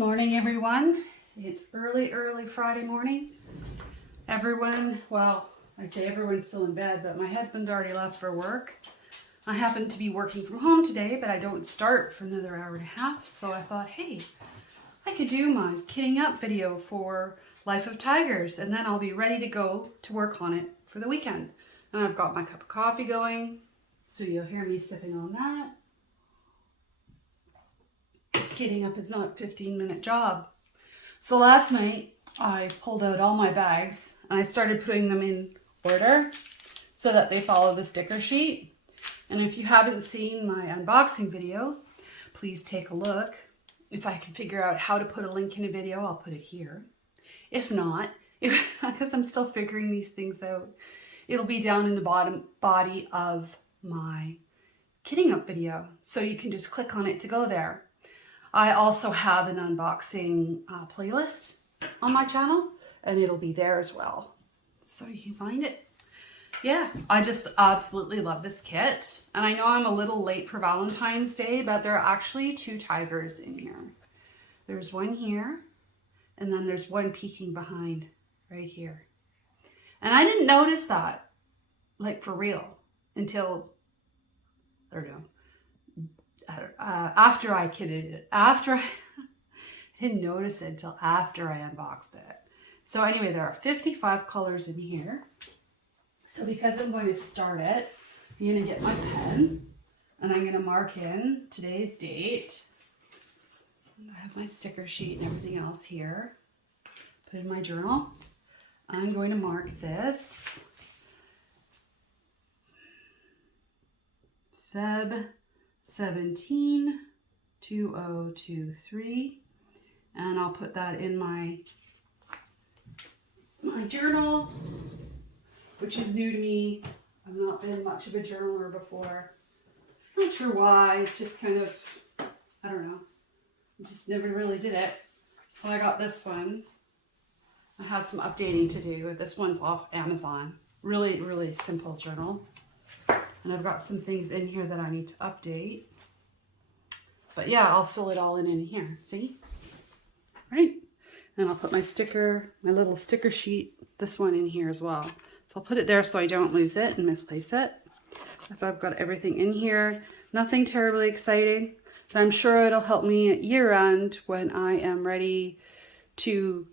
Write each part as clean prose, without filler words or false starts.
morning, everyone. It's early Friday morning. Everyone, well, I'd say everyone's still in bed, but my husband already left for work. I happen to be working from home today, but I don't start for another hour and a half. So I thought, hey, I could do my kitting up video for Life of Tigers, and then I'll be ready to go to work on it for the weekend. And I've got my cup of coffee going, so you'll hear me sipping on that. This kitting up is not a 15-minute job. So last night I pulled out all my bags and I started putting them in order so that they follow the sticker sheet. And if you haven't seen my unboxing video, please take a look. If I can figure out how to put a link in a video, I'll put it here. If not, because I'm still figuring these things out, it'll be down in the bottom body of my kitting up video. So you can just click on it to go there. I also have an unboxing playlist on my channel, and it'll be there as well. So you can find it. Yeah, I just absolutely love this kit. And I know I'm a little late for Valentine's Day, but there are actually two tigers in here. There's one here, and then there's one peeking behind right here. And I didn't notice that, like for real, until, I don't know, after I kitted it. I didn't notice it until after I unboxed it. So anyway, there are 55 colors in here. So because I'm going to start it, I'm going to get my pen and I'm going to mark in today's date. I have my sticker sheet and everything else here. Put in my journal. I'm going to mark this Feb 17, 2023, and I'll put that in my journal, which is new to me. I've not been much of a journaler before. Not sure why. It's just kind of, I don't know. I just never really did it. So I got this one. I have some updating to do. This one's off Amazon. Really, really simple journal. And I've got some things in here that I need to update. But yeah, I'll fill it all in here. See? Right? And I'll put my little sticker sheet, this one in here as well. So I'll put it there so I don't lose it and misplace it. If I've got everything in here, nothing terribly exciting, but I'm sure it'll help me at year end when I am ready to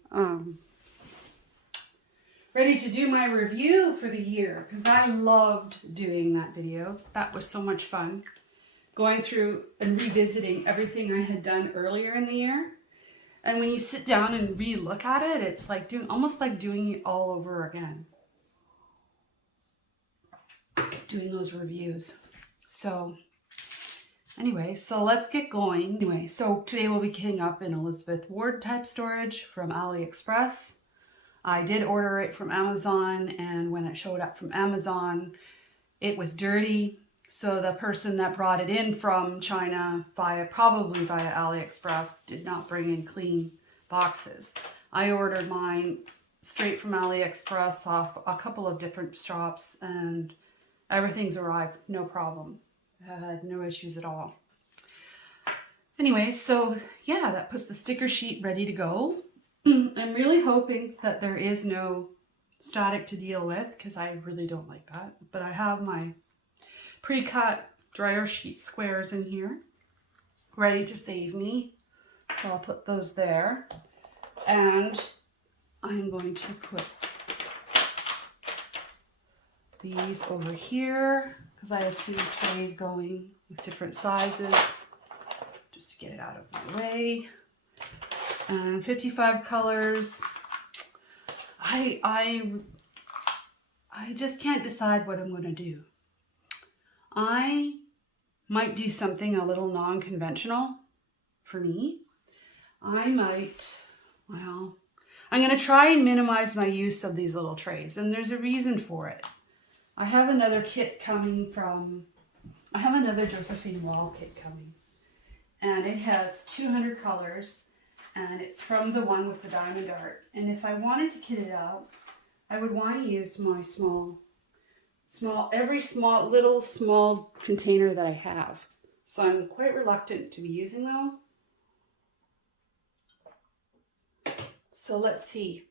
do my review for the year, because I loved doing that video. That was so much fun. Going through and revisiting everything I had done earlier in the year. And when you sit down and re-look at it, it's like almost like doing it all over again. Doing those reviews. So anyway, so let's get going. Anyway, so today we'll be kitting up in Elizabeth Ward type storage from AliExpress. I did order it from Amazon, and when it showed up from Amazon, it was dirty. So the person that brought it in from China, probably via AliExpress, did not bring in clean boxes. I ordered mine straight from AliExpress off a couple of different shops, and everything's arrived, no problem. I had no issues at all. Anyway, so yeah, that puts the sticker sheet ready to go. I'm really hoping that there is no static to deal with, because I really don't like that. But I have my pre-cut dryer sheet squares in here, ready to save me. So I'll put those there. And I'm going to put these over here, because I have two trays going with different sizes, just to get it out of my way. And 55 colors. I just can't decide what I'm going to do. I might do something a little non-conventional for me. I'm going to try and minimize my use of these little trays, and there's a reason for it. I have another Josephine Wall kit coming, and it has 200 colors. And it's from the one with the diamond art. And if I wanted to kit it up, I would want to use my every small container that I have. So I'm quite reluctant to be using those. So let's see.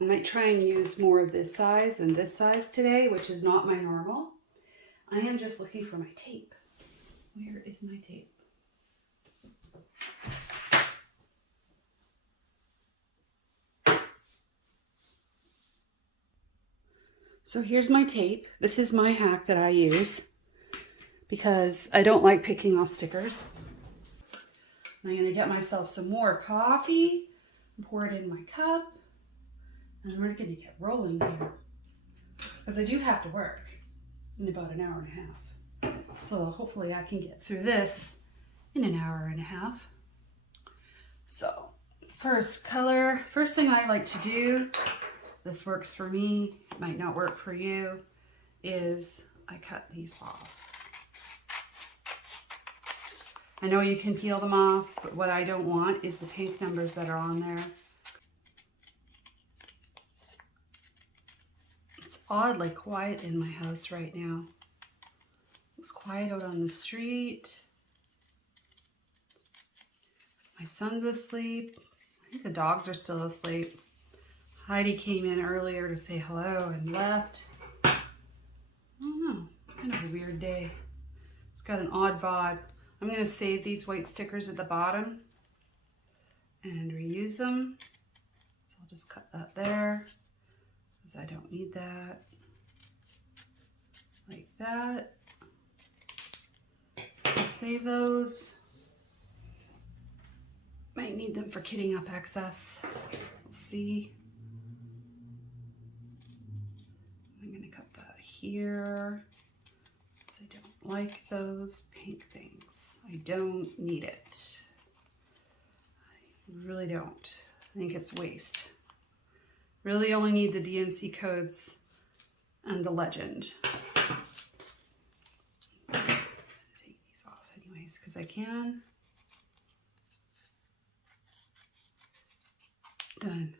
I might try and use more of this size and this size today, which is not my normal. I am just looking for my tape. Where is my tape? So here's my tape. This is my hack that I use because I don't like picking off stickers. I'm going to get myself some more coffee and pour it in my cup. And we're going to get rolling here. Because I do have to work in about an hour and a half. So hopefully I can get through this in an hour and a half. So first color, first thing I like to do, this works for me, might not work for you, is I cut these off. I know you can peel them off, but what I don't want is the pink numbers that are on there. It's oddly quiet in my house right now. It's quiet out on the street. My son's asleep. I think the dogs are still asleep. Heidi came in earlier to say hello and left. I don't know. It's kind of a weird day. It's got an odd vibe. I'm going to save these white stickers at the bottom and reuse them. So I'll just cut that there because I don't need that. Like that. I'll save those. Might need them for kitting up excess. We'll see. I'm going to cut that here. I don't like those pink things. I don't need it. I really don't. I think it's waste. Really only need the DNC codes and the legend. Take these off anyways because I can. Done.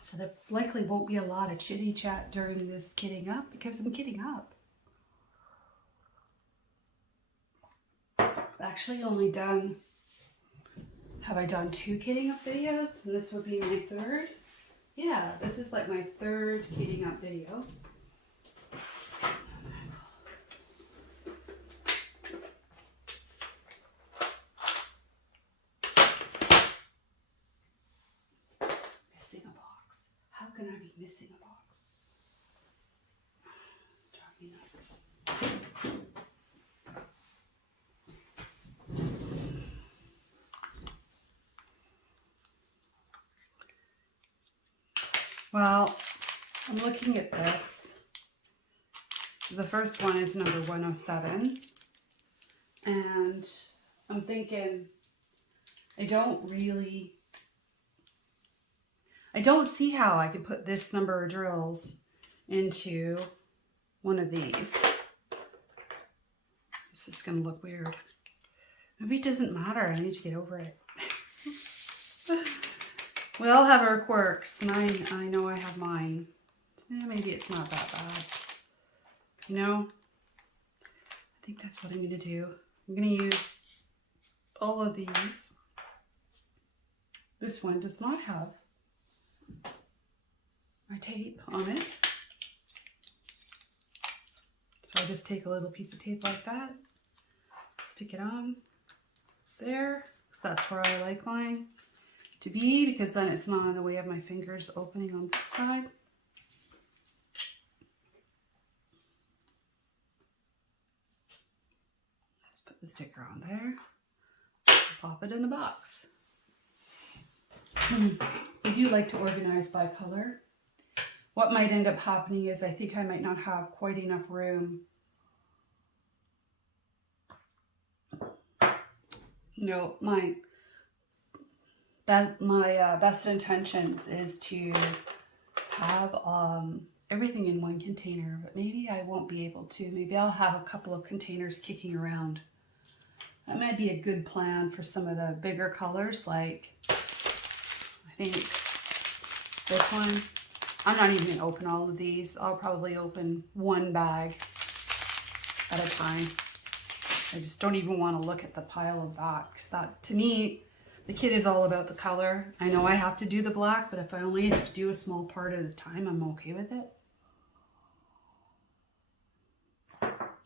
So there likely won't be a lot of chitty chat during this kitting up because I'm kitting up. I've actually only done, have I done 2 kitting up videos? And this would be my 3rd. Yeah, this is like my 3rd kitting up video. Missing a box. How can I be missing a box? Drive me nuts. Well, I'm looking at this. So the first one is number 107. And I'm thinking, I don't see how I could put this number of drills into one of these. This is going to look weird. Maybe it doesn't matter. I need to get over it. We all have our quirks, and I know I have mine. Maybe it's not that bad. You know? I think that's what I'm going to do. I'm going to use all of these. This one does not have my tape on it. So I just take a little piece of tape like that, stick it on there, because that's where I like mine to be, because then it's not in the way of my fingers opening on this side. Just put the sticker on there, pop it in the box. I do like to organize by color. What might end up happening is I think I might not have quite enough room. No, my best intentions is to have everything in one container, but maybe I won't be able to. Maybe I'll have a couple of containers kicking around. That might be a good plan for some of the bigger colors, like I think this one. I'm not even gonna open all of these. I'll probably open one bag at a time. I just don't even want to look at the pile of that, because that, to me, the kit is all about the color. I know I have to do the black, but if I only have to do a small part at a time, I'm okay with it.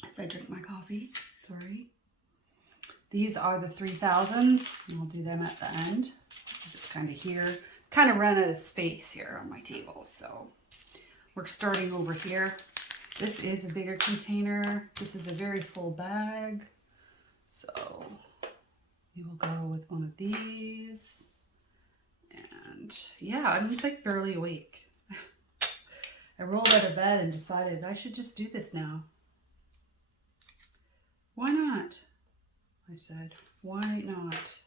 As I drink my coffee, sorry. These are the 3000s, and I'll do them at the end. Just kind of here, kind of run out of space here on my table, so we're starting over here. This is a bigger container. This is a very full bag, so we will go with one of these. And yeah, I'm like barely awake. I rolled out of bed and decided I should just do this now. Why not? I said, why not?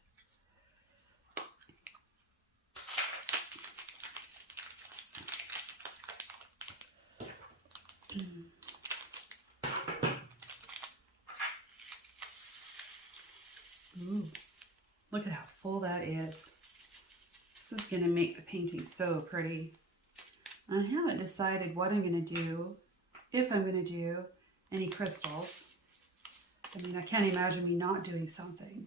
Ooh, look at how full that is. This is going to make the painting so pretty. I haven't decided what I'm going to do, if I'm going to do any crystals. I mean, I can't imagine me not doing something,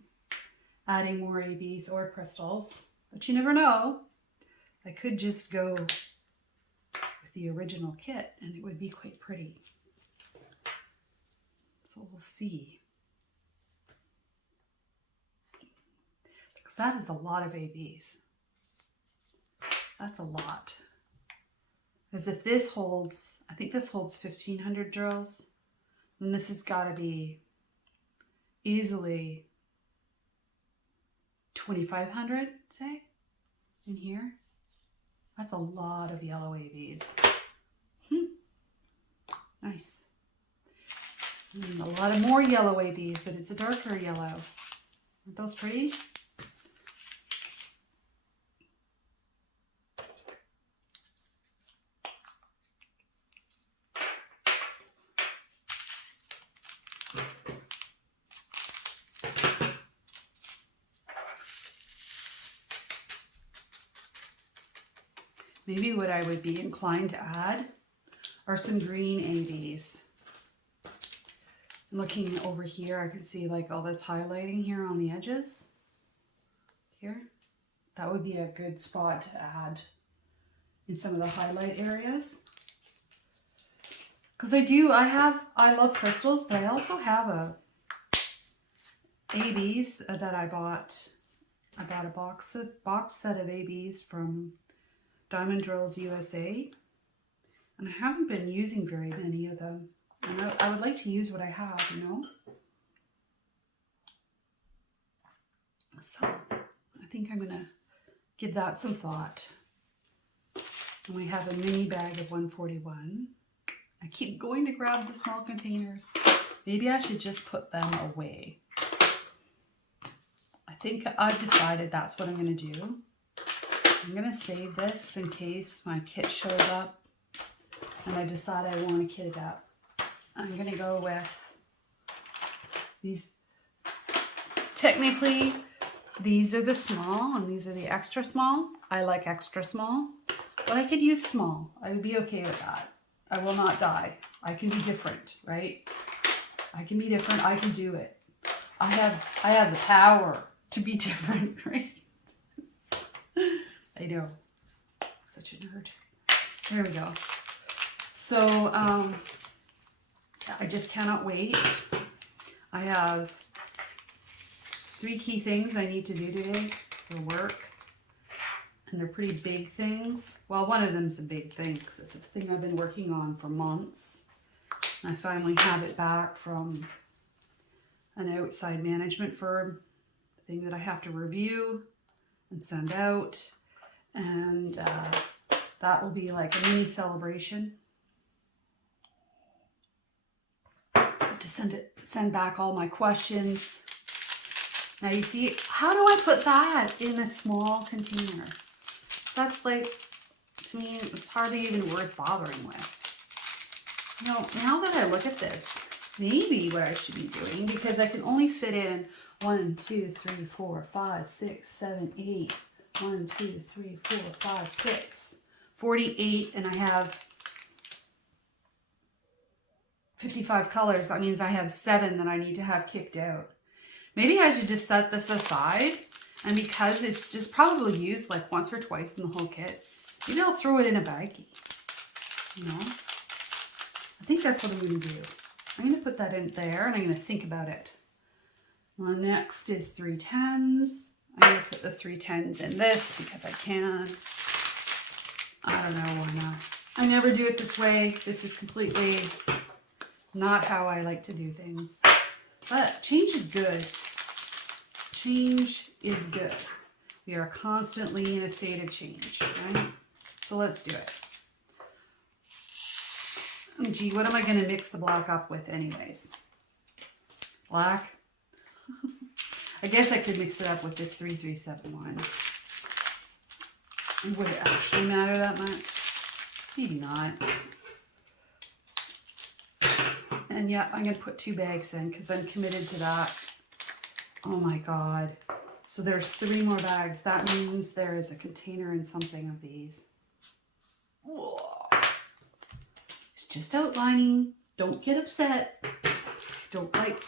adding more ABs or crystals, but you never know. I could just go with the original kit and it would be quite pretty. So we'll see. Because that is a lot of ABs. That's a lot. Because if this holds, I think this holds 1500 drills, then this has got to be easily 2500, say, in here. That's a lot of yellow ABs. Nice. And a lot of more yellow ABs, but it's a darker yellow. Aren't those pretty? Maybe what I would be inclined to add are some green ABs. Looking over here, I can see like all this highlighting here on the edges. Here. That would be a good spot to add in some of the highlight areas. Because I love crystals, but I also have a ABs that I bought. I bought a box set of ABs from Diamond Drills USA, and I haven't been using very many of them, and I would like to use what I have, you know. So I think I'm gonna give that some thought. And we have a mini bag of 141. I keep going to grab the small containers. Maybe I should just put them away. I think I've decided that's what I'm gonna do. I'm going to save this in case my kit shows up and I decide I want to kit it up. I'm going to go with these. Technically, these are the small and these are the extra small. I like extra small, but I could use small. I would be okay with that. I will not die. I can be different, right? I can be different. I can do it. I have the power to be different, right? I know, such a nerd. There we go. So, I just cannot wait. I have 3 key things I need to do today for work. And they're pretty big things. Well, one of them's a big thing because it's a thing I've been working on for months. And I finally have it back from an outside management firm. The thing that I have to review and send out. And that will be like a mini celebration. I have to send back all my questions. Now you see, how do I put that in a small container? That's like, to me, it's hardly even worth bothering with. You know, now that I look at this, maybe what I should be doing, because I can only fit in 1, 2, 3, 4, 5, 6, 7, 8. 1, 2, 3, 4, 5, 6. 48, and I have 55 colors. That means I have 7 that I need to have kicked out. Maybe I should just set this aside, and because it's just probably used like once or twice in the whole kit, maybe I'll throw it in a baggie. You know? I think that's what I'm going to do. I'm going to put that in there, and I'm going to think about it. Well, next is 3 10s. I'm going to put the 3 10s in this because I can. I don't know why not. I never do it this way. This is completely not how I like to do things. But change is good. Change is good. We are constantly in a state of change, right? So let's do it. Oh, gee, what am I going to mix the black up with anyways? Black? I guess I could mix it up with this 3371. Would it actually matter that much? Maybe not. And yeah, I'm going to put 2 bags in because I'm committed to that. Oh my God. So there's 3 more bags. That means there is a container in something of these. Whoa. It's just outlining. Don't get upset. Don't like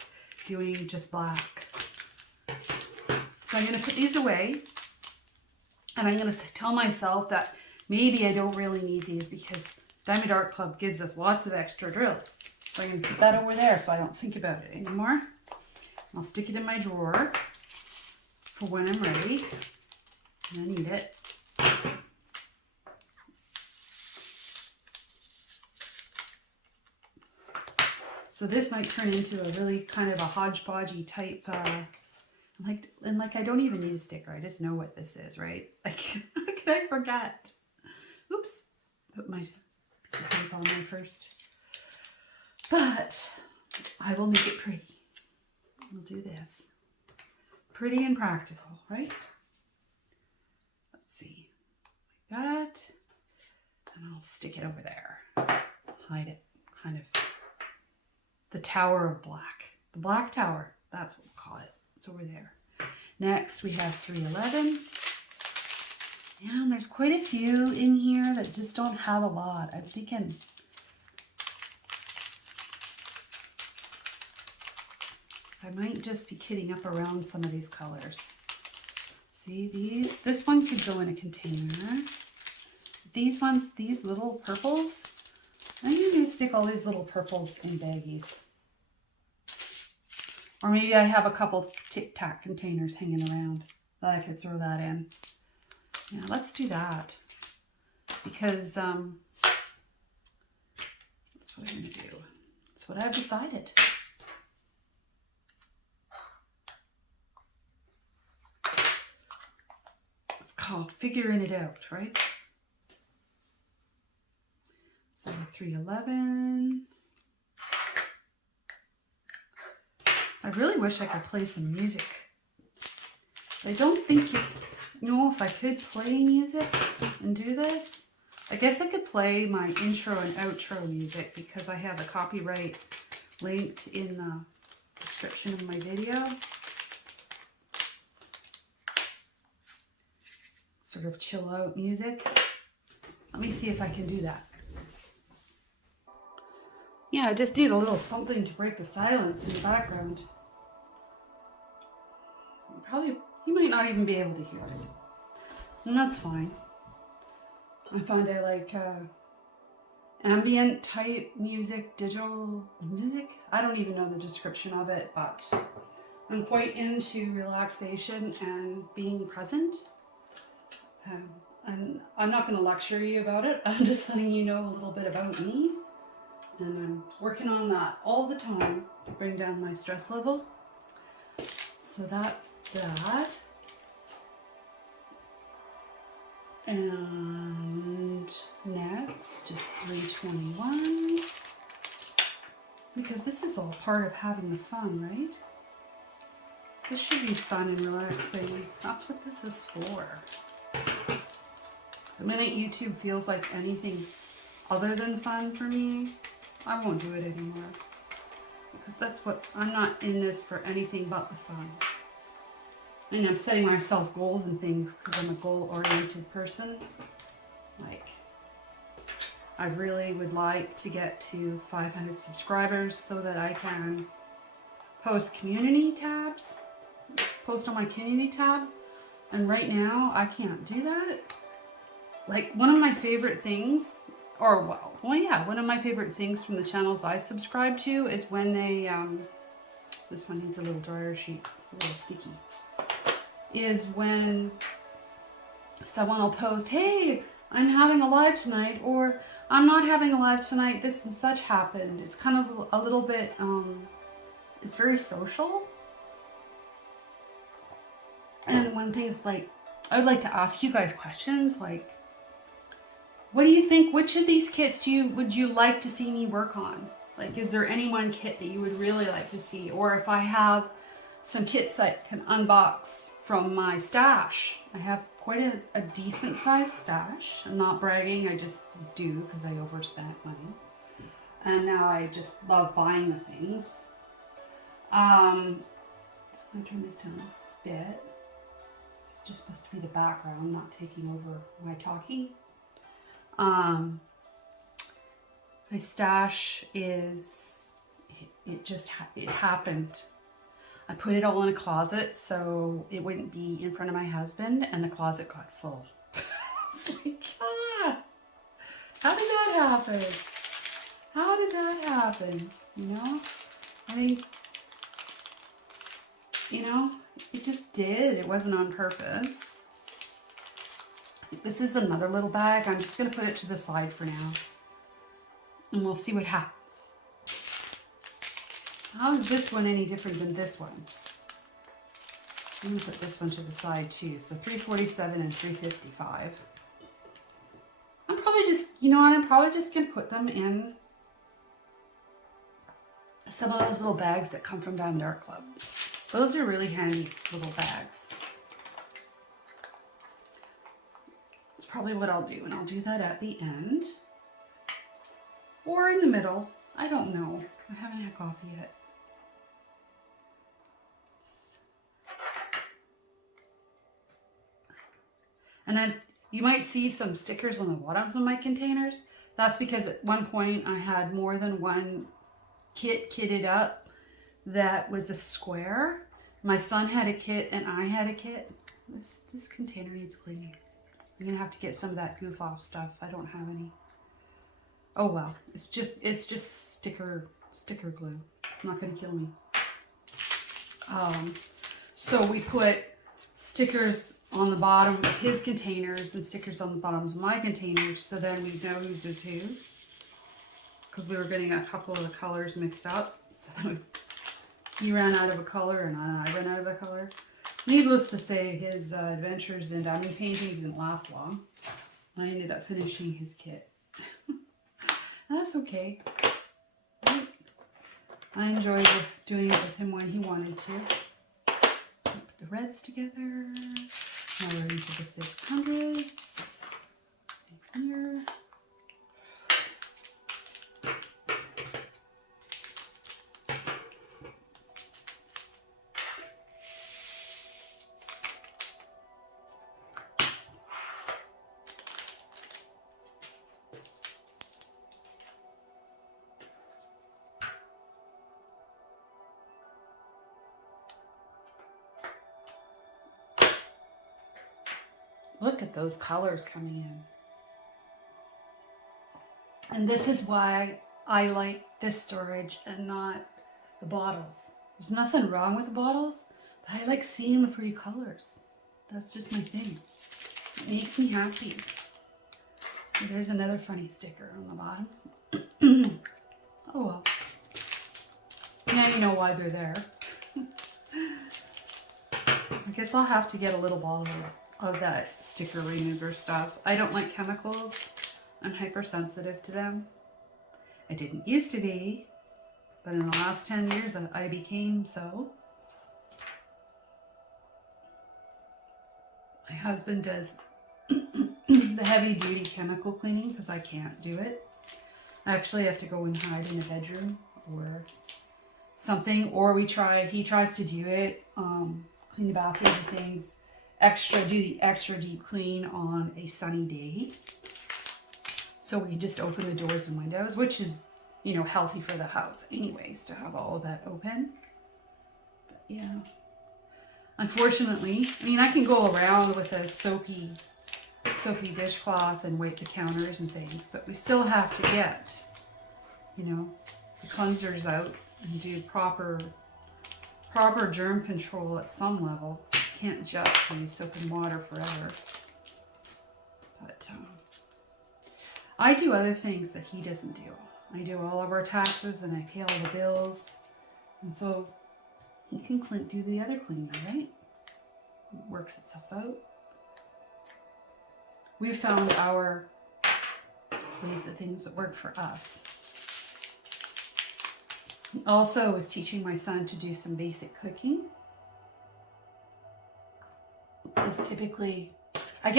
doing just black. So I'm going to put these away. And I'm going to tell myself that maybe I don't really need these because Diamond Art Club gives us lots of extra drills. So I'm going to put that over there so I don't think about it anymore. I'll stick it in my drawer for when I'm ready. And I need it. So this might turn into a really kind of a hodgepodgey type, like I don't even need a sticker. I just know what this is, right? Like, how can I forget? Oops. Put my piece of tape on there first. But I will make it pretty. We'll do this. Pretty and practical, right? Let's see. Like that. And I'll stick it over there. Hide it. Kind of. The Tower of Black. The Black Tower. That's what we'll call it. It's over there. Next, we have 311. And there's quite a few in here that just don't have a lot. I'm thinking... I might just be kidding up around some of these colors. See these? This one could go in a container. These ones, these little purples, I'm going to stick all these little purples in baggies. Or maybe I have a couple Tic Tac containers hanging around that I could throw that in. Yeah, let's do that. Because that's what I'm going to do. That's what I've decided. Called figuring it out, right? So 311. I really wish I could play some music. I don't think you know if I could play music and do this. I guess I could play my intro and outro music because I have a copyright linked in the description of my video. Sort of chill out music. Let me see if I can do that. Yeah, I just need a little something to break the silence in the background. Probably, you might not even be able to hear it. And that's fine. I find I like ambient type music, digital music. I don't even know the description of it, but I'm quite into relaxation and being present. And I'm not going to lecture you about it. I'm just letting you know a little bit about me. And I'm working on that all the time to bring down my stress level. So that's that. And next is 321. Because this is all part of having the fun, right? This should be fun and relaxing. That's what this is for. The minute YouTube feels like anything other than fun for me, I won't do it anymore. Because that's what, I'm not in this for anything but the fun. And I'm setting myself goals and things because I'm a goal-oriented person. Like, I really would like to get to 500 subscribers so that I can post community tabs, post on my community tab. And right now I can't do that. Like one of my favorite things, one of my favorite things from the channels I subscribe to is when they, this one needs a little dryer sheet, it's a little sticky, is when someone will post, hey, I'm having a live tonight, or I'm not having a live tonight, this and such happened. It's kind of a little bit, it's very social. And when things like, I would like to ask you guys questions like, what do you think, which of these kits would you like to see me work on? Like, is there any one kit that you would really like to see? Or if I have some kits I can unbox from my stash. I have quite a decent sized stash. I'm not bragging, I just do because I overspent money. And now I just love buying the things. Just gonna turn this down just a bit. It's just supposed to be the background, not taking over my talking. My stash is, it happened. I put it all in a closet so it wouldn't be in front of my husband, and the closet got full. It's like, how did that happen? How did that happen? You know, it just did. It wasn't on purpose. This is another little bag. I'm just going to put it to the side for now. And we'll see what happens. How is this one any different than this one? I'm going to put this one to the side too. So 347 and 355. I'm probably just, you know what? I'm probably just going to put them in some of those little bags that come from Diamond Art Club. Those are really handy little bags. That's probably what I'll do, and I'll do that at the end. Or in the middle. I don't know. I haven't had coffee yet. And then you might see some stickers on the bottoms of my containers. That's because at one point I had more than one kit kitted up that was a square. My son had a kit and I had a kit. This container needs cleaning. I'm gonna have to get some of that goof off stuff. I don't have any. Oh well, it's just sticker glue. Not gonna kill me. So we put stickers on the bottom of his containers and stickers on the bottoms of my containers, so then we know whose is who. Because we were getting a couple of the colors mixed up. So then he ran out of a color and I ran out of a color. Needless to say, his adventures in diamond painting didn't last long. I ended up finishing his kit. That's okay. I enjoyed doing it with him when he wanted to. Put the reds together. Now we're into the 600s. Here. Look at those colors coming in. And this is why I like this storage and not the bottles. There's nothing wrong with the bottles, but I like seeing the pretty colors. That's just my thing. It makes me happy. And there's another funny sticker on the bottom. Oh well. Now you know why they're there. I guess I'll have to get a little bottle of that sticker remover stuff. I don't like chemicals. I'm hypersensitive to them. I didn't used to be, but in the last 10 years I became so. My husband does the heavy duty chemical cleaning because I can't do it. I actually have to go and hide in a bedroom or something, or he tries to do it, clean the bathrooms and things. Do the extra deep clean on a sunny day. So we just open the doors and windows, which is, you know, healthy for the house anyways, to have all of that open. But yeah. Unfortunately, I mean, I can go around with a soapy dishcloth and wipe the counters and things, but we still have to get, you know, the cleansers out and do proper germ control at some level. You can't just use soap and water forever. But I do other things that he doesn't do. I do all of our taxes and I pay all the bills, and so he can do the other cleaning, right? It works itself out. We've found our ways, the things that work for us. He also is teaching my son to do some basic cooking. Because typically, I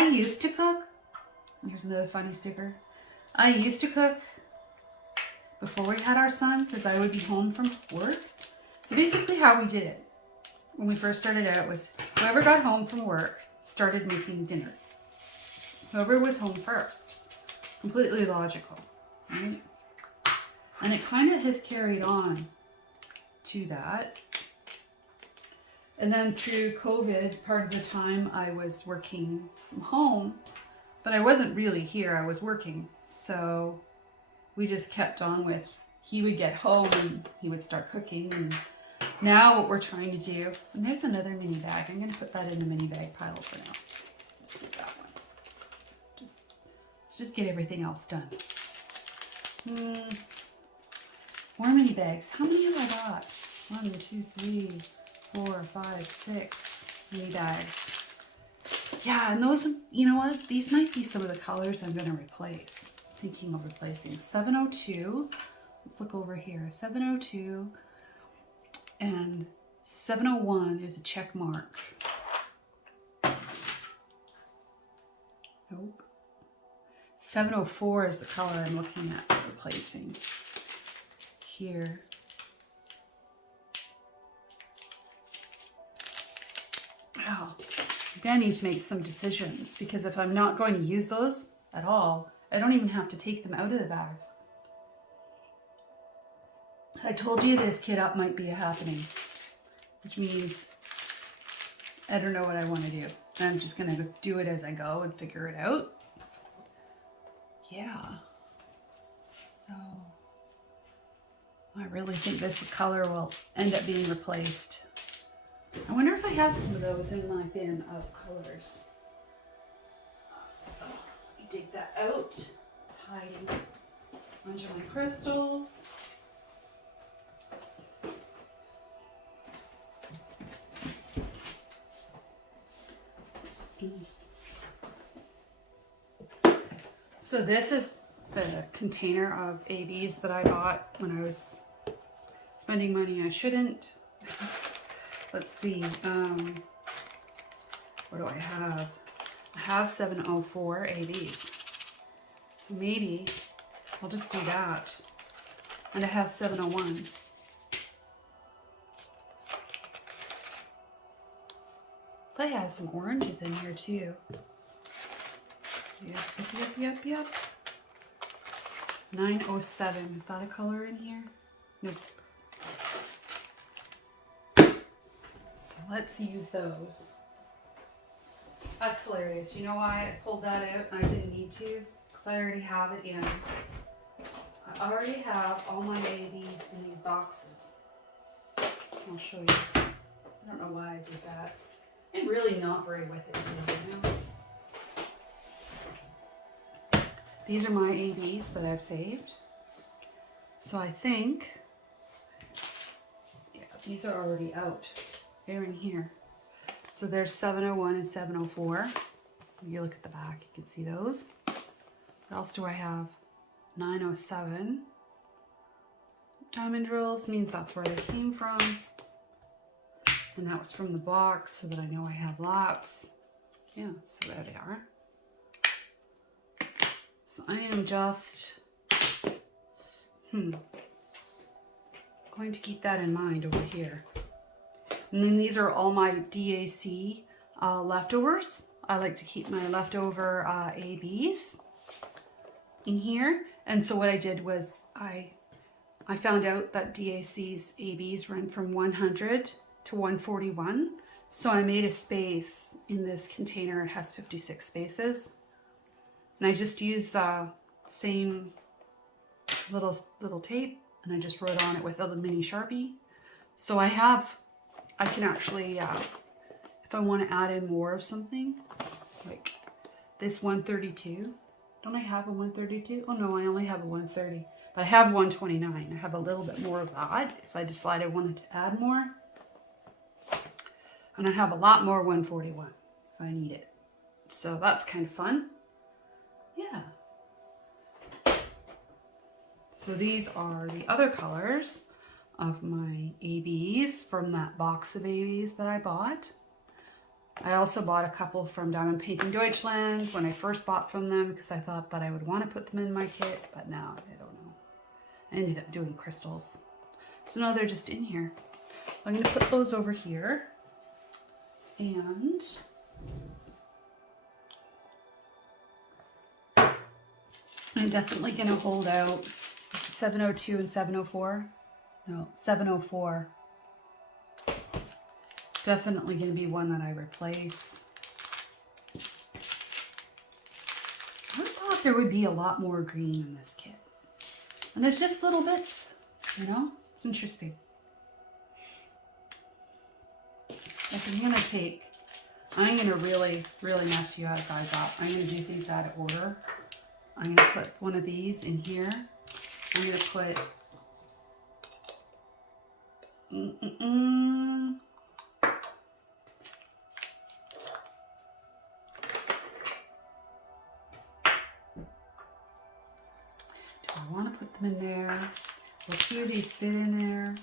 used to cook. Here's another funny sticker. I used to cook before we had our son because I would be home from work. So basically how we did it when we first started out was whoever got home from work started making dinner. Whoever was home first. Completely logical, right? And it kind of has carried on to that. And then through COVID, part of the time I was working from home, but I wasn't really here, I was working. So we just kept on with, he would get home and he would start cooking. And now what we're trying to do, and there's another mini bag. I'm going to put that in the mini bag pile for now. Let's get that one. Let's just get everything else done. More mini bags. How many have I got? 1, 2, 3, 4, 5, 6 mini bags. Yeah, and those, you know what? These might be some of the colors I'm going to replace. Thinking of replacing 702. Let's look over here. 702 and 701 is a check mark. Nope. 704 is the color I'm looking at replacing here. Wow. Maybe I need to make some decisions, because if I'm not going to use those at all, I don't even have to take them out of the bags. I told you this kit up might be a happening, which means I don't know what I want to do. I'm just going to do it as I go and figure it out. Yeah. So I really think this color will end up being replaced. I wonder if I have some of those in my bin of colors. Let me dig that out. It's hiding under my crystals. So this is the container of ABs that I bought when I was spending money I shouldn't. Let's see, what do I have? I have 704 ABs. So maybe I'll just do that. And I have 701s. So I have some oranges in here too. Yep. 907, is that a color in here? Nope. So let's use those. That's hilarious. You know why I pulled that out and I didn't need to? Because I already have it in. I already have all my ABs in these boxes. I'll show you. I don't know why I did that. I'm really not very with it today, you know? These are my ABs that I've saved. So I think, yeah, these are already out. They're in here. So there's 701 and 704. If you look at the back, you can see those. What else do I have? 907. Diamond drills means that's where they came from. And that was from the box, so that I know I have lots. Yeah, so there they are. So I am just going to keep that in mind over here. And then these are all my DAC leftovers. I like to keep my leftover ABs. in here. And so what I did was I found out that DAC's ABs run from 100 to 141. So I made a space in this container. It has 56 spaces. And I just use same little tape, and I just wrote on it with a mini Sharpie. So I can actually, if I want to add in more of something, like this 132. Don't I have a 132? Oh no, I only have a 130. But I have 129. I have a little bit more of that if I decide I wanted to add more. And I have a lot more 141 if I need it. So that's kind of fun. Yeah. So these are the other colors of my ABs from that box of ABs that I bought. I also bought a couple from Diamond Painting Deutschland when I first bought from them because I thought that I would want to put them in my kit, but now I don't know. I ended up doing crystals. So now they're just in here. So I'm going to put those over here. And I'm definitely going to hold out 702 and 704. No, 704. Definitely going to be one that I replace. I thought there would be a lot more green in this kit. And there's just little bits, you know? It's interesting. Like I'm going to really, really mess you guys up. I'm going to do things out of order. I'm going to put one of these in here. I'm going to put... Do I want to put them in there? Will two of these fit in there?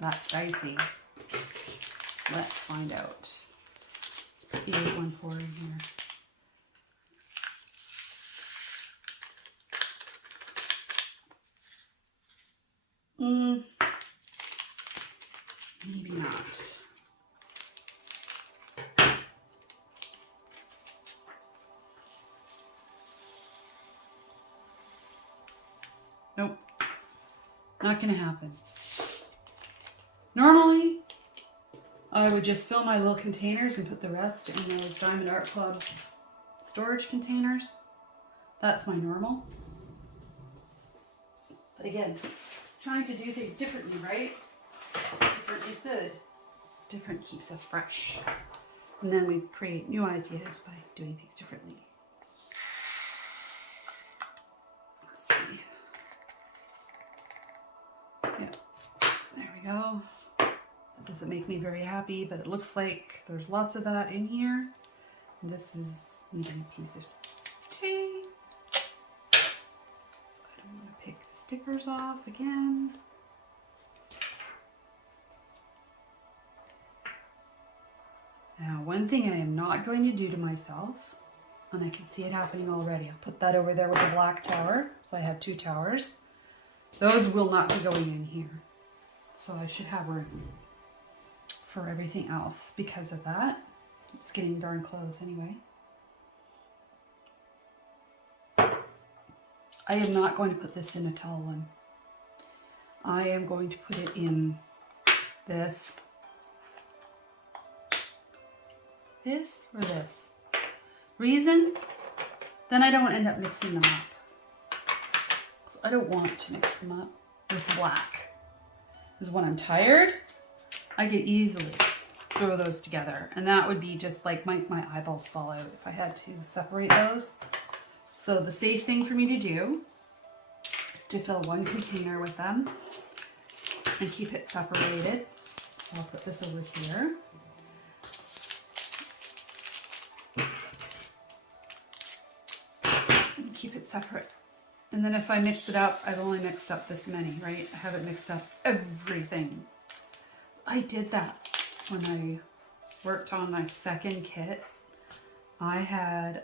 That's dicey. Let's find out. Let's put the 814 in here. Maybe not. Nope. Not gonna happen. Normally, I would just fill my little containers and put the rest in those Diamond Art Club storage containers. That's my normal. But again, trying to do things differently, right? Different is good. Different keeps us fresh. And then we create new ideas by doing things differently. Let's see. Yep. There we go. That doesn't make me very happy, but it looks like there's lots of that in here. And this is needing a piece of tape. So I don't want to pick the stickers off again. Now, one thing I am not going to do to myself, and I can see it happening already. I'll put that over there with the black tower. So I have two towers. Those will not be going in here. So I should have room for everything else because of that. It's getting darn close anyway. I am not going to put this in a tall one. I am going to put it in this. This or this. Reason? Then I don't end up mixing them up. So I don't want to mix them up with black. Because when I'm tired, I could easily throw those together. And that would be just like my eyeballs fall out if I had to separate those. So the safe thing for me to do is to fill one container with them and keep it separated. So I'll put this over here. And keep it separate. And then if I mix it up, I've only mixed up this many, right? I haven't mixed up everything. I did that when I worked on my second kit. I had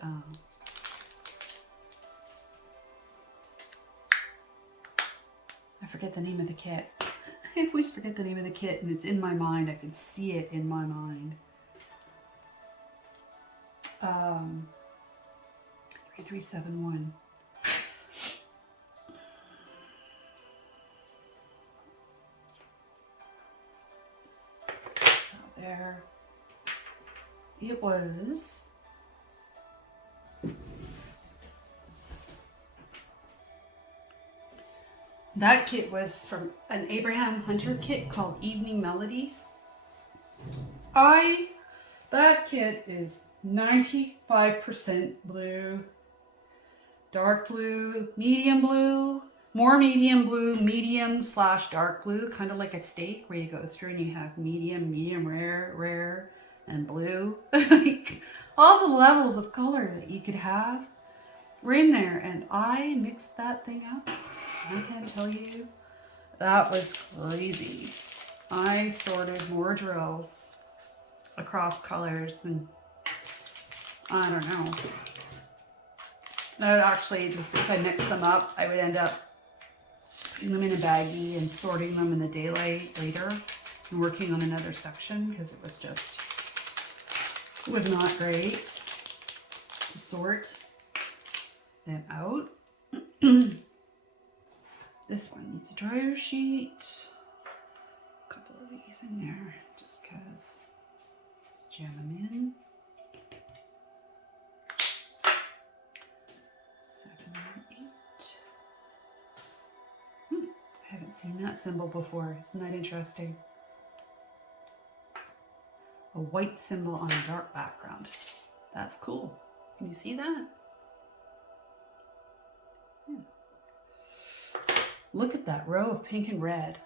I forget the name of the kit. I always forget the name of the kit, and it's in my mind. I can see it in my mind. 3371. there. It was that kit was from an Abraham Hunter kit called Evening Melodies. That kit is 95% blue, dark blue, more medium blue, medium / dark blue, kind of like a steak where you go through and you have medium rare, and blue. Like all the levels of color that you could have were in there, and I mixed that thing up. I can't tell you, that was crazy. I sorted more drills across colors than, I don't know. I would actually just, if I mixed them up, I would end up putting them in a baggie and sorting them in the daylight later and working on another section because it was not great to sort them out. This one needs a dryer sheet. A couple of these in there just because. Just jam them in. 7 and 8. I haven't seen that symbol before. Isn't that interesting? A white symbol on a dark background. That's cool. Can you see that? Look at that row of pink and red.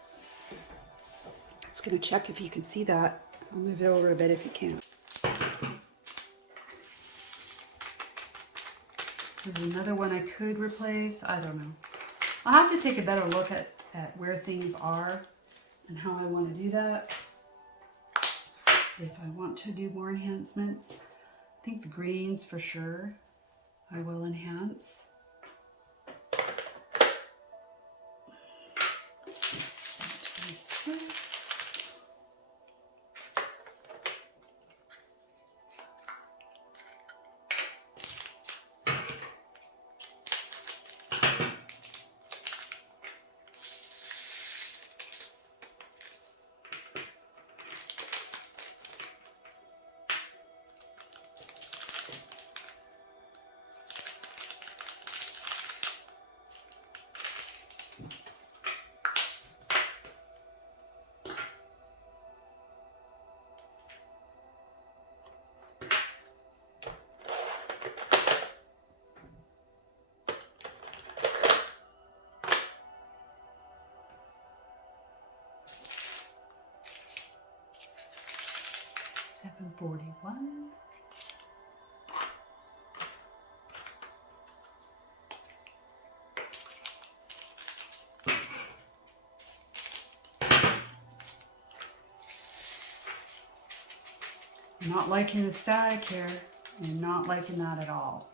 It's going to check if you can see that. I'll move it over a bit if you can. There's another one I could replace. I don't know. I'll have to take a better look at where things are and how I want to do that. If I want to do more enhancements. I think the greens for sure I will enhance. 726. $741. I'm not liking the static here. I'm not liking that at all.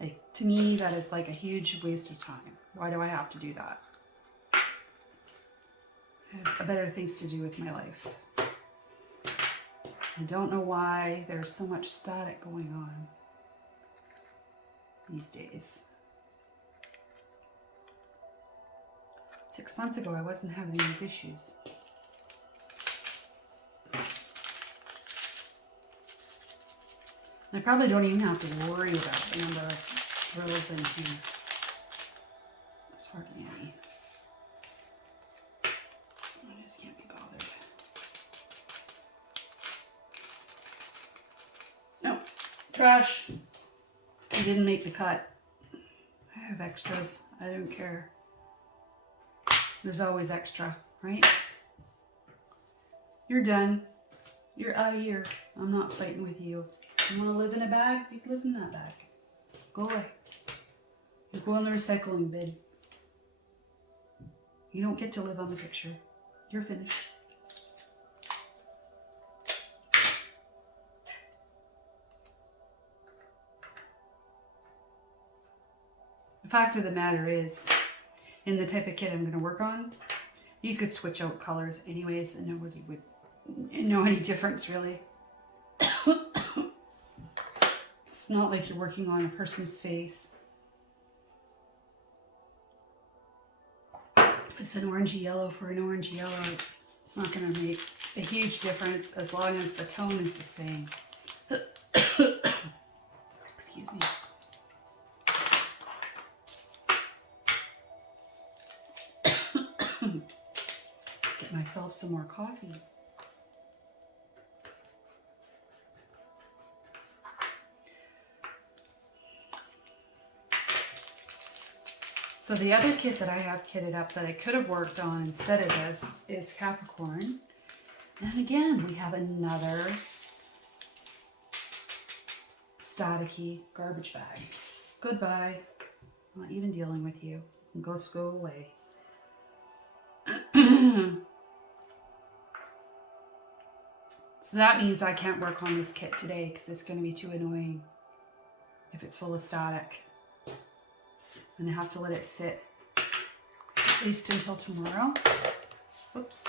Like, to me, that is like a huge waste of time. Why do I have to do that? I have better things to do with my life. I don't know why there's so much static going on these days. 6 months ago, I wasn't having these issues. I probably don't even have to worry about the number of drills in here. There's hardly any. I just can't be bothered. No, trash. I didn't make the cut. I have extras. I don't care. There's always extra, right? You're done. You're out of here. I'm not fighting with you. You want to live in a bag? You can live in that bag. Go away. You go in the recycling bin. You don't get to live on the picture. You're finished. The fact of the matter is, in the type of kit I'm going to work on, you could switch out colors anyways and nobody would know any difference really. It's not like you're working on a person's face. If it's an orangey yellow for an orangey yellow, It's not going to make a huge difference as long as the tone is the same. Excuse me. Let's get myself some more coffee. So the other kit that I have kitted up that I could have worked on instead of this is Capricorn. And again, we have another staticky garbage bag. Goodbye. Not even dealing with you. Go away. So that means I can't work on this kit today because it's going to be too annoying if it's full of static. And I have to let it sit at least until tomorrow. Oops.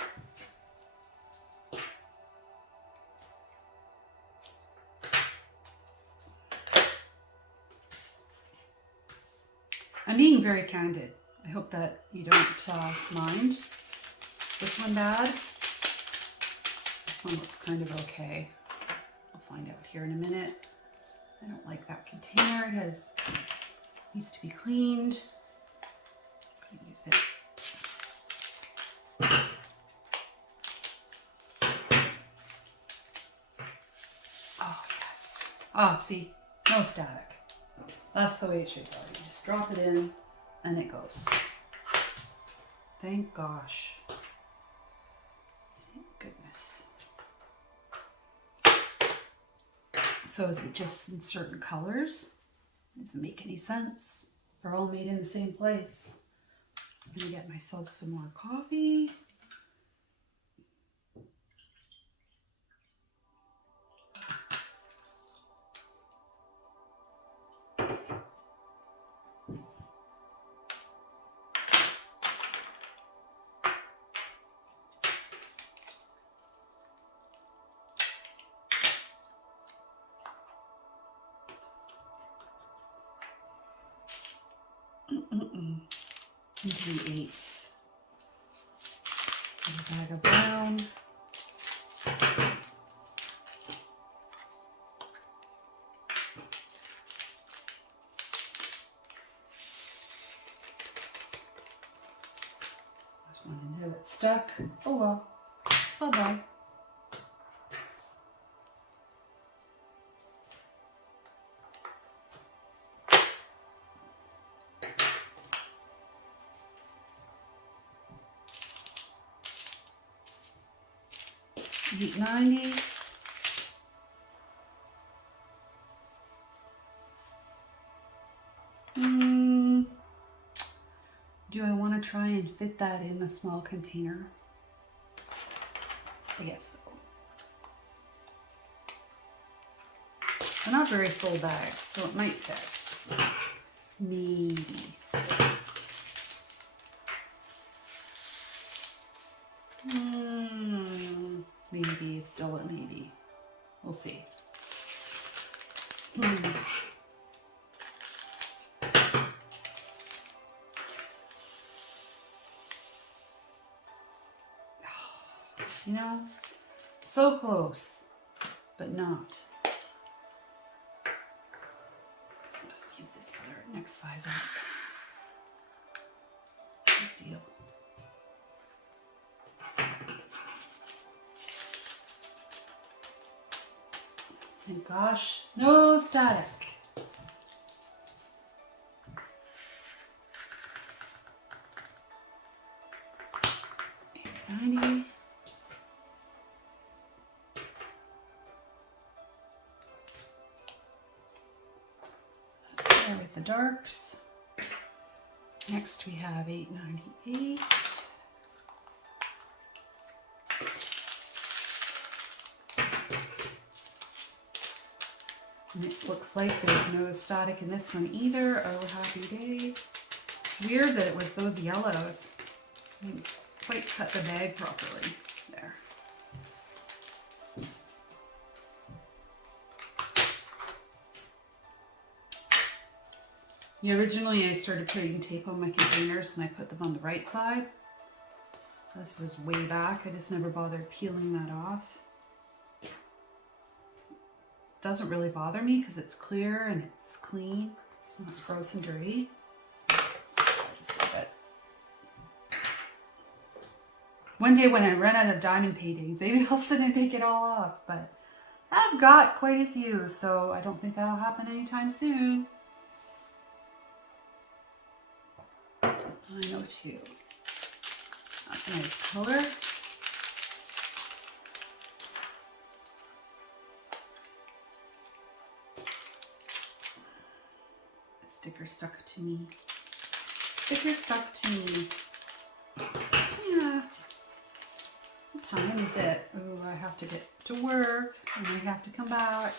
I'm being very candid. I hope that you don't mind. This one bad. This one looks kind of okay. I'll find out here in a minute. I don't like that container. It needs to be cleaned. I'm gonna use it. Oh yes. Ah, see, no static. That's the way it should go. You just drop it in and it goes. Thank gosh. Thank goodness. So is it just in certain colors? Doesn't make any sense. They're all made in the same place. I'm gonna get myself some more coffee. Into the 8s. And a bag of brown. There's one in there that's stuck. Oh well. Bye-bye. $8.90. Do I want to try and fit that in a small container? I guess so. They're not very full bags, so it might fit. Maybe. Maybe, still a maybe. We'll see. You know, so close, but not. I'll just use this other next size up. Big deal. Thank gosh, no static. $8.90. There with the darks. Next we have $8.98. And it looks like there's no static in this one either. Oh, happy day. Weird that it was those yellows. I didn't quite cut the bag properly. There. Yeah, originally I started putting tape on my containers and I put them on the right side. This was way back. I just never bothered peeling that off. Doesn't really bother me because it's clear and it's clean. It's not gross and dirty. So I just leave it. One day when I run out of diamond paintings, maybe I'll sit and pick it all up, but I've got quite a few, so I don't think that'll happen anytime soon. I know too. That's a nice color. Sticker stuck to me. Sticker stuck to me. Yeah. What time is it? Oh, I have to get to work and I have to come back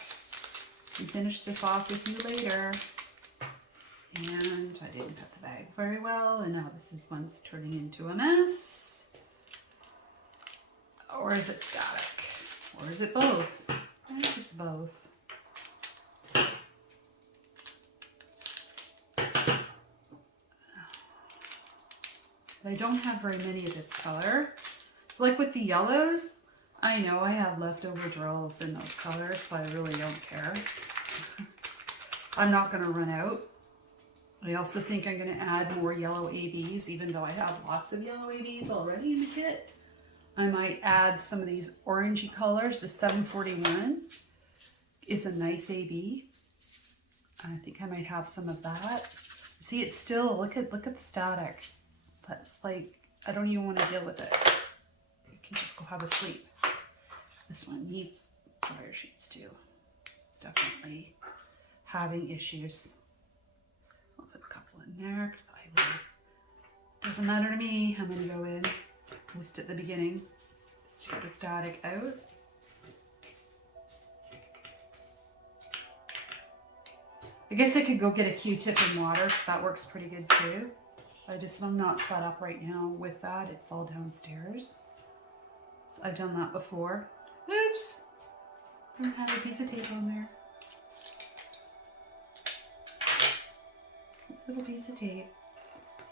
and finish this off with you later. And I didn't cut the bag very well, and now one's turning into a mess. Or is it static? Or is it both? I think it's both. But I don't have very many of this color. So like with the yellows, I know I have leftover drills in those colors, so I really don't care. I'm not going to run out. I also think I'm going to add more yellow ABs, even though I have lots of yellow ABs already in the kit. I might add some of these orangey colors. The 741 is a nice AB. I think I might have some of that. See, it's still, look at the static. That's like, I don't even want to deal with it. You can just go have a sleep. This one needs dryer sheets too. It's definitely having issues. I'll put a couple in there because doesn't matter to me how many go in. Just at the beginning, just to get the static out. I guess I could go get a Q-tip and water because that works pretty good too. I'm not set up right now with that. It's all downstairs. So I've done that before. Oops! I don't have a piece of tape on there. Little piece of tape.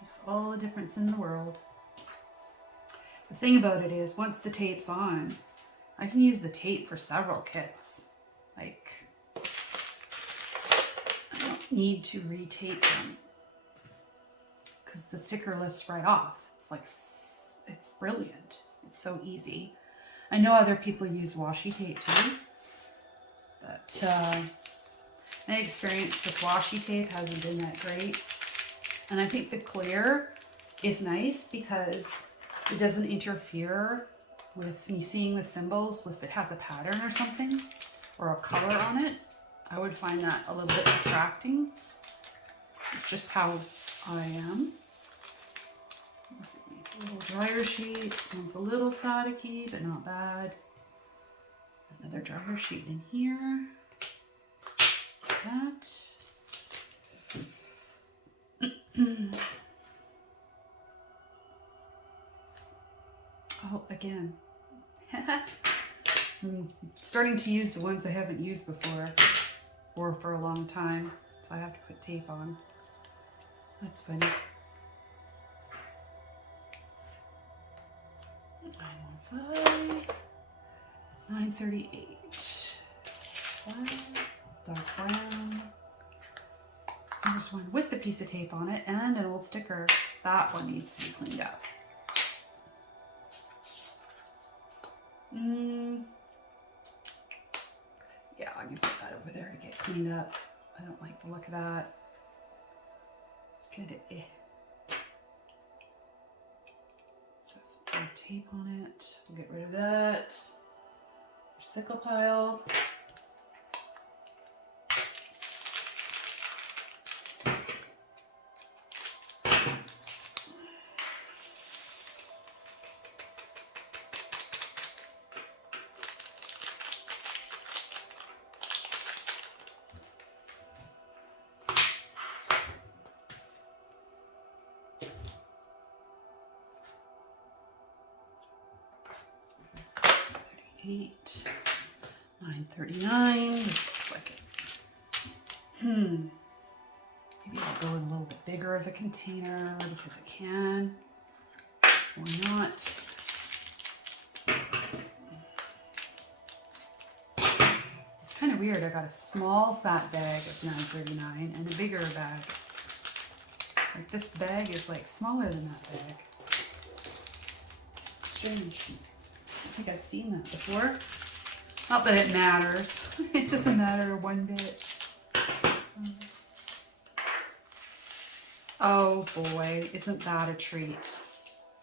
Makes all the difference in the world. The thing about it is, once the tape's on, I can use the tape for several kits. Like, I don't need to retape them because the sticker lifts right off. It's like, it's brilliant. It's so easy. I know other people use washi tape too, but my experience with washi tape hasn't been that great. And I think the clear is nice because it doesn't interfere with me seeing the symbols if it has a pattern or something or a color on it. I would find that a little bit distracting. It's just how I am. This needs a little dryer sheet. This one's a little staticky, but not bad. Another dryer sheet in here. Like that. Oh, again. I'm starting to use the ones I haven't used before or for a long time, so I have to put tape on. That's funny. 915, 938. Dark brown. There's one with a piece of tape on it and an old sticker. That one needs to be cleaned up. Yeah, I'm gonna put that over there to get cleaned up. I don't like the look of that. It's kind of So some old tape on it. We'll get rid of that. Recycle pile. Eight, 939. This looks like it. Maybe I'll go in a little bit bigger of a container because I can. Or not. weird. I got a small fat bag of $9.39 and a bigger bag. Like this bag is like smaller than that bag. Strange. I think I've seen that before. Not that it matters. It doesn't matter one bit. Oh boy, isn't that a treat?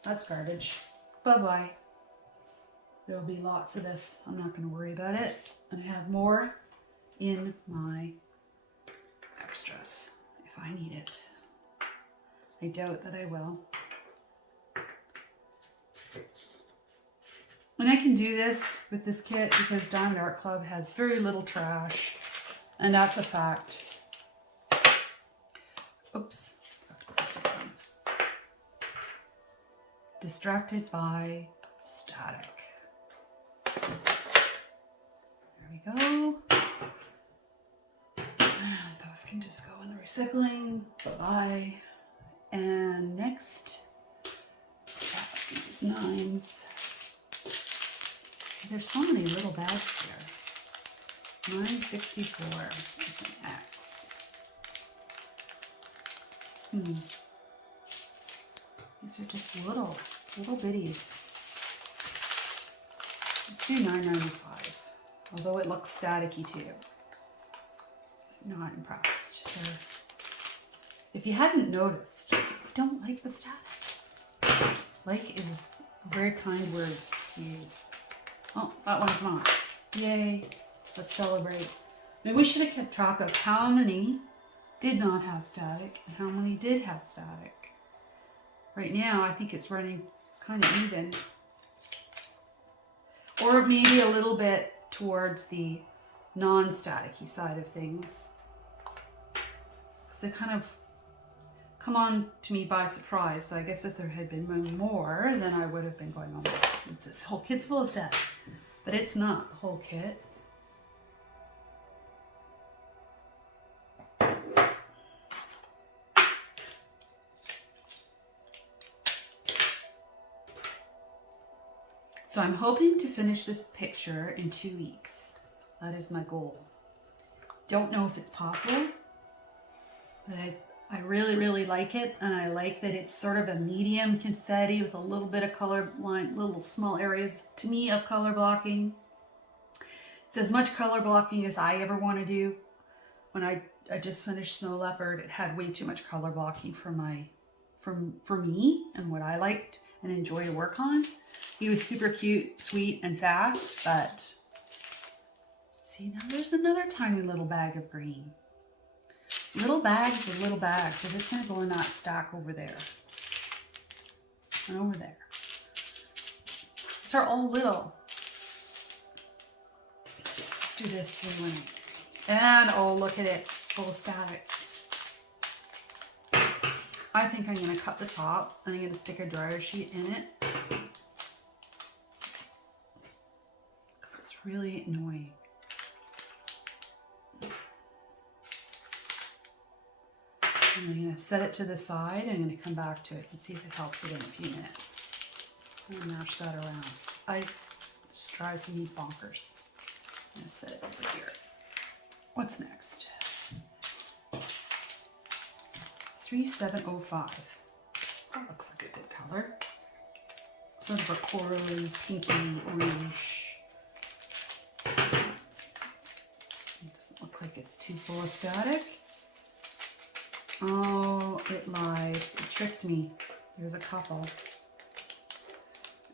That's garbage. Bye-bye. There'll be lots of this. I'm not going to worry about it. And I have more in my extras if I need it. I doubt that I will. And I can do this with this kit because Diamond Art Club has very little trash. And that's a fact. Oops. Distracted by static. There we go. And those can just go in the recycling. Bye-bye. And next, these 9s. There's so many little bags here. 964 is an X. These are just little bitties. Let's do $9.95. Although it looks staticky too. Not impressed. If you hadn't noticed, I don't like the static. Like is a very kind word to use. Oh, that one's not. Yay. Let's celebrate. Maybe we should have kept track of how many did not have static and how many did have static. Right now, I think it's running kind of even. Or maybe a little bit towards the non-staticky side of things. Because they kind of come on to me by surprise. So I guess if there had been more, then I would have been going, oh, this whole kit's full of static. But it's not the whole kit. So I'm hoping to finish this picture in 2 weeks. That is my goal. Don't know if it's possible, but I really, really like it. And I like that it's sort of a medium confetti with a little bit of color line, little small areas to me of color blocking. It's as much color blocking as I ever want to do. When I just finished Snow Leopard, it had way too much color blocking for me and what I liked and enjoy to work on. He was super cute, sweet, and fast, but see, now there's another tiny little bag of green. Little bags with little bags. They're just going to go in that stack over there. And over there. These are all little. Let's do this one. And oh, look at it. It's full of static. I think I'm going to cut the top and I'm going to stick a dryer sheet in it. Because it's really annoying. I'm going to set it to the side and I'm going to come back to it and see if it helps it in a few minutes. I'm going to mash that around. It just drives me bonkers. I'm going to set it over here. What's next? 3705. That looks like a good color. Sort of a corally, pinky, orange. It doesn't look like it's too full of static. Oh, it lied. It tricked me. There's a couple.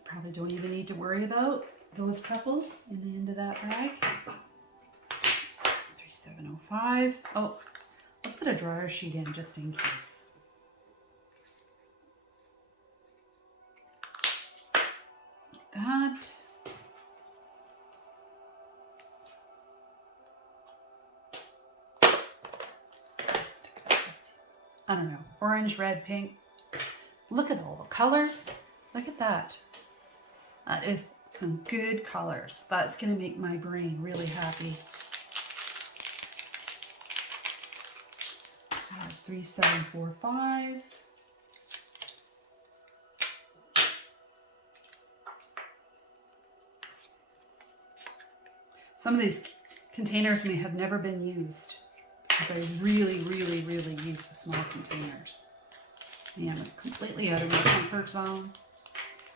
Probably don't even need to worry about those couple in the end of that bag. 3705. Oh, let's put a dryer sheet in just in case. Like that. I don't know, orange, red, pink. Look at all the colors. Look at that. That is some good colors. That's going to make my brain really happy. So 3745. Some of these containers may have never been used because I really, really, really use the small containers. I am completely out of my comfort zone,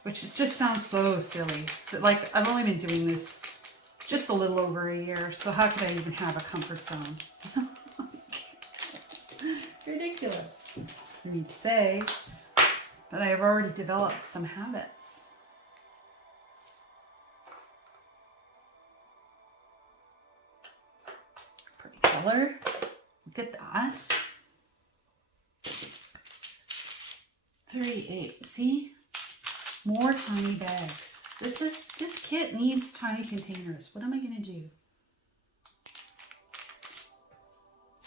which just sounds so silly. So, like, I've only been doing this just a little over a year, so how could I even have a comfort zone? Ridiculous for me to say, but I have already developed some habits. Pretty color. Look at that. 3/8. See? More tiny bags. This kit needs tiny containers. What am I gonna do?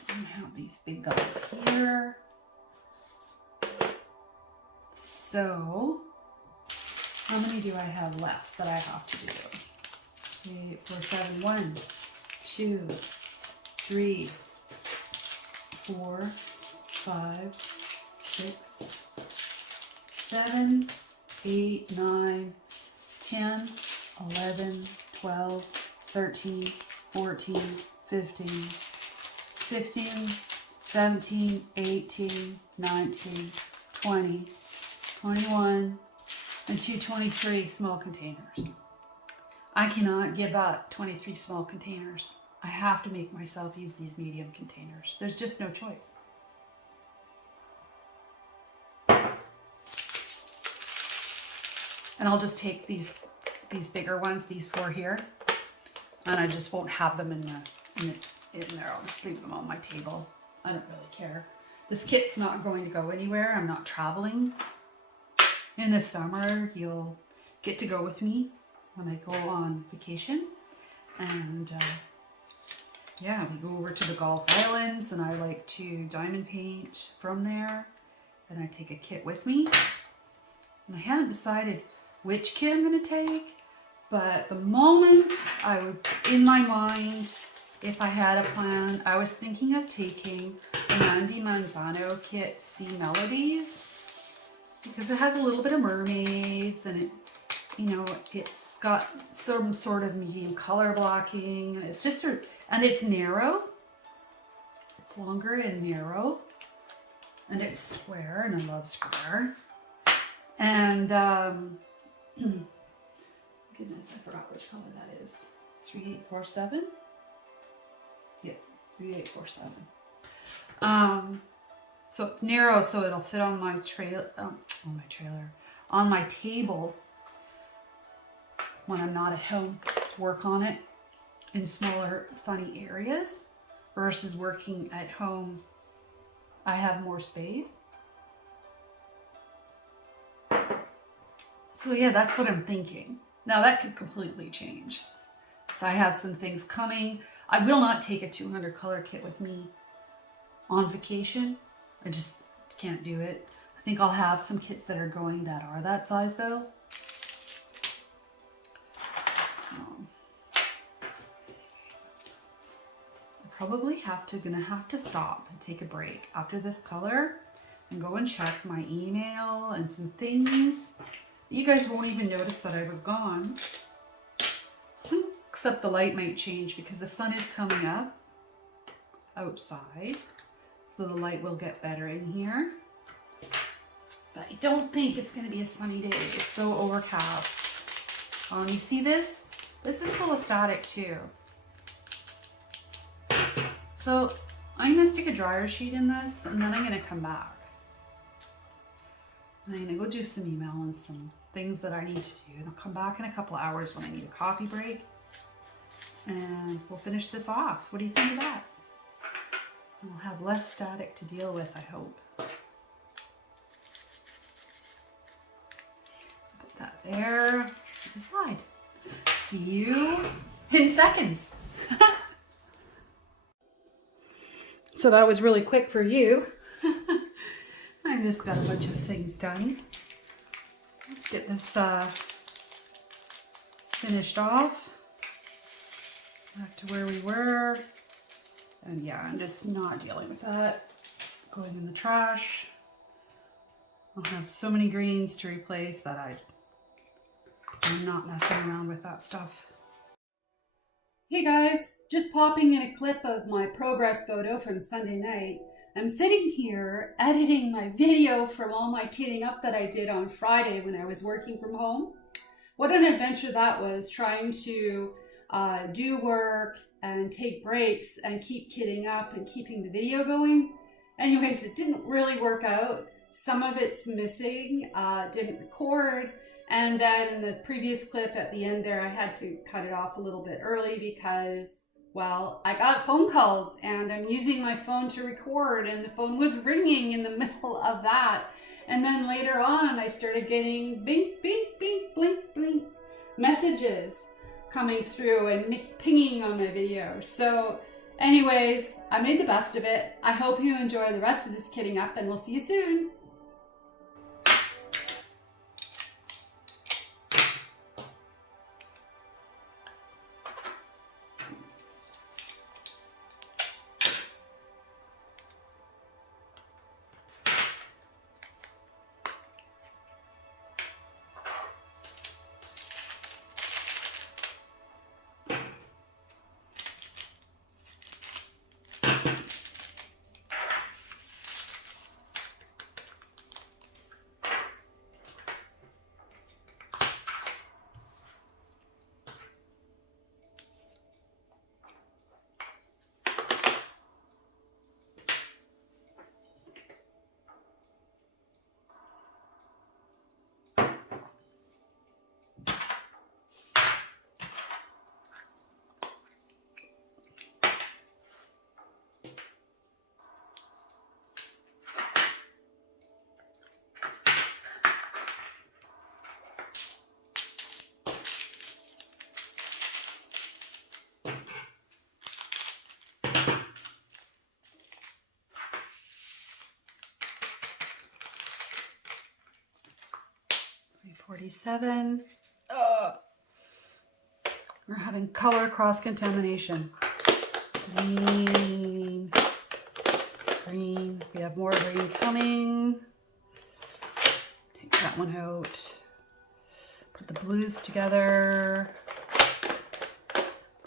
I have these big guys here. So, how many do I have left that I have to do? 8, 4, 7, 1, 2, 3, 4, 5, 6, 7, 8, 9, 10, 11, 12, 13, 14, 15, 16, 17, 18, 19, 20, 21, and 23 small containers. I cannot give up 23 small containers. I have to make myself use these medium containers. There's just no choice. And I'll just take these bigger ones, these 4 here, and I just won't have them in there. I'll just leave them on my table. I don't really care. This kit's not going to go anywhere. I'm not traveling. In the summer, you'll get to go with me when I go on vacation. And yeah, we go over to the Gulf Islands, and I like to diamond paint from there. And I take a kit with me. And I haven't decided which kit I'm going to take, but at the moment, I would, in my mind, if I had a plan, I was thinking of taking the Mandy Manzano kit, Sea Melodies, because it has a little bit of mermaids, and it, you know, it's got some sort of medium color blocking, and it's just and it's narrow. It's longer and narrow, and it's square, and I love square. And goodness, I forgot which color that is. 3847. Yeah, 3847. So it's narrow, so it'll fit on my on my table when I'm not at home to work on it in smaller, funny areas. Versus working at home, I have more space. So yeah, that's what I'm thinking. Now that could completely change. So I have some things coming. I will not take a 200 color kit with me on vacation. I just can't do it. I think I'll have some kits that are going that are that size though. So I probably gonna have to stop and take a break after this color and go and check my email and some things. You guys won't even notice that I was gone. Except the light might change because the sun is coming up outside. So the light will get better in here. But I don't think it's going to be a sunny day. It's so overcast. You see this? This is full of static too. So I'm going to stick a dryer sheet in this, and then I'm going to come back. And I'm going to go do some email and some things that I need to do. And I'll come back in a couple of hours when I need a coffee break. And we'll finish this off. What do you think of that? And we'll have less static to deal with, I hope. Put that there to the side. See you in seconds. So that was really quick for you. I just got a bunch of things done. Let's get this finished off. Back to where we were. And yeah, I'm just not dealing with that. Going in the trash. I'll have so many greens to replace that I'm not messing around with that stuff. Hey guys, just popping in a clip of my progress photo from Sunday night. I'm sitting here editing my video from all my kitting up that I did on Friday when I was working from home. What an adventure that was, trying to do work and take breaks and keep kitting up and keeping the video going. Anyways, it didn't really work out. Some of it's missing, didn't record. And then in the previous clip at the end there, I had to cut it off a little bit early because, well, I got phone calls and I'm using my phone to record and the phone was ringing in the middle of that. And then later on, I started getting bink, bink, bink, blink, blink messages coming through and pinging on my video. So anyways, I made the best of it. I hope you enjoy the rest of this kitting up and we'll see you soon. $47. We're having color cross-contamination. Green, green. We have more green coming. Take that one out. Put the blues together.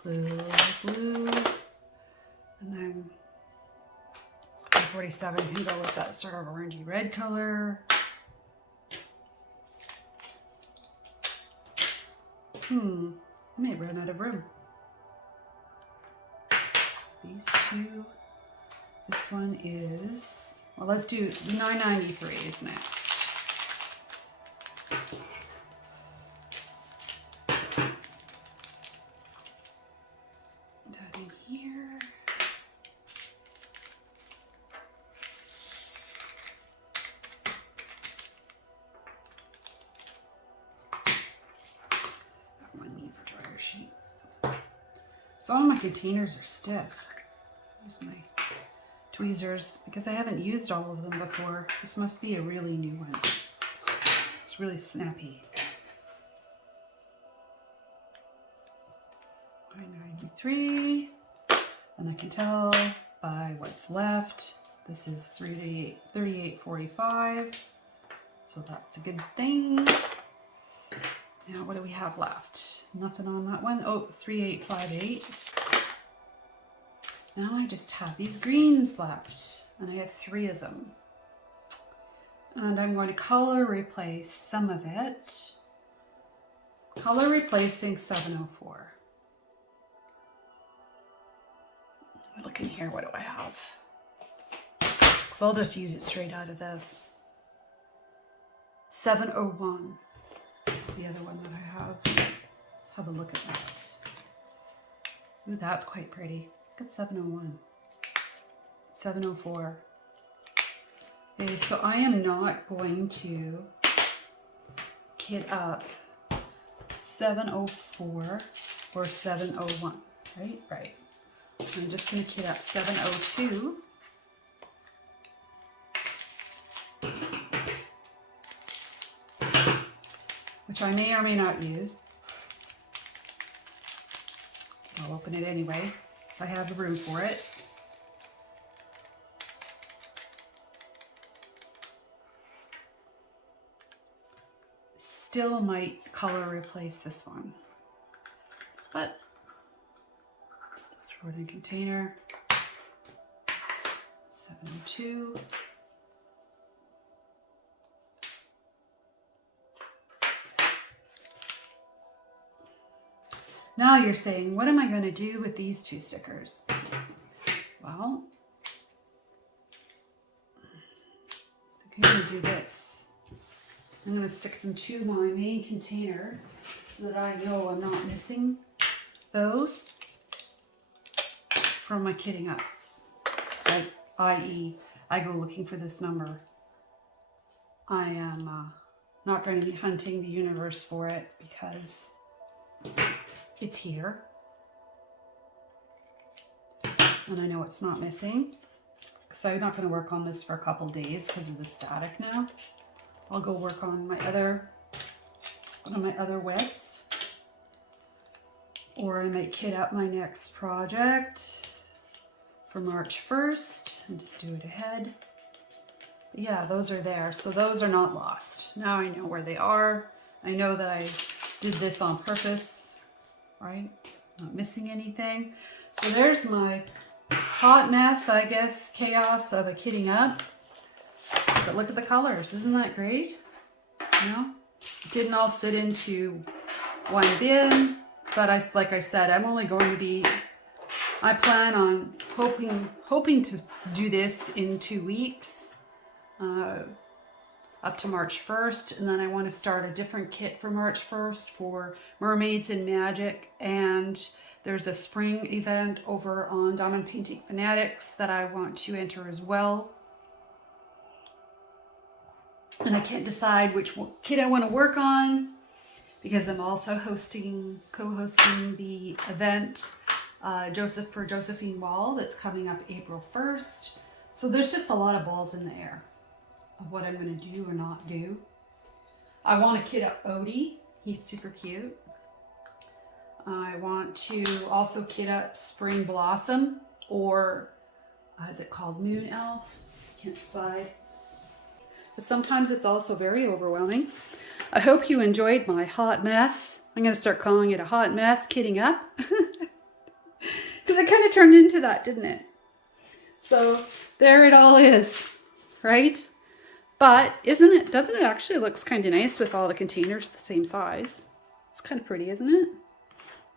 Blue, blue. And then 47 can go with that sort of orangey red color. I may run out of room. These two. This one is, well, let's do 993 is next. That in here. Dryer sheet. Some of my containers are stiff. Use my tweezers because I haven't used all of them before. This must be a really new one. It's really snappy. 993, and I can tell by what's left. This is 38.45, so that's a good thing. Now, what do we have left? Nothing on that one. Oh, 3858. Now I just have these greens left, and I have 3 of them. And I'm going to color replace some of it. Color replacing 704. Look in here, what do I have? Because I'll just use it straight out of this. 701. That's the other one that I have. Let's have a look at that. Ooh, that's quite pretty. Look at 701. 704. Okay, so I am not going to kit up 704 or 701. Right? Right. I'm just going to kit up 702. Which I may or may not use. I'll open it anyway, so I have the room for it. Still might color replace this one, but Forwarding container. 702. Now you're saying, what am I going to do with these 2 stickers? Well, I think I'm going to do this. I'm going to stick them to my main container so that I know I'm not missing those from my kitting up. I.e., I go looking for this number. I am not going to be hunting the universe for it because it's here. And I know it's not missing. So I'm not going to work on this for a couple days because of the static now. I'll go work on my other webs. Or I might kit up my next project for March 1st and just do it ahead. But yeah, those are there. So those are not lost. Now I know where they are. I know that I did this on purpose, right? Not missing anything. So there's my hot mess, I guess, chaos of a kitting up. But look at the colors. Isn't that great? You know, it didn't all fit into one bin, but like I said, I'm only going to be, I plan on hoping to do this in 2 weeks, up to March 1st. And then I want to start a different kit for March 1st for Mermaids and Magic. And there's a spring event over on Diamond Painting Fanatics that I want to enter as well. And I can't decide which kit I want to work on because I'm also co-hosting the event for Josephine Wall that's coming up April 1st. So there's just a lot of balls in the air of what I'm going to do or not do. I want to kit up Odie. He's super cute. I want to also kit up Spring Blossom, or is it called Moon Elf? Can't decide. But sometimes it's also very overwhelming. I hope you enjoyed my hot mess. I'm going to start calling it a hot mess kitting up. Because it kind of turned into that, didn't it? So there it all is, right? But doesn't it actually looks kind of nice with all the containers the same size? It's kind of pretty, isn't it?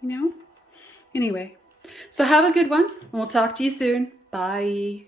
You know? Anyway, so have a good one, and we'll talk to you soon. Bye.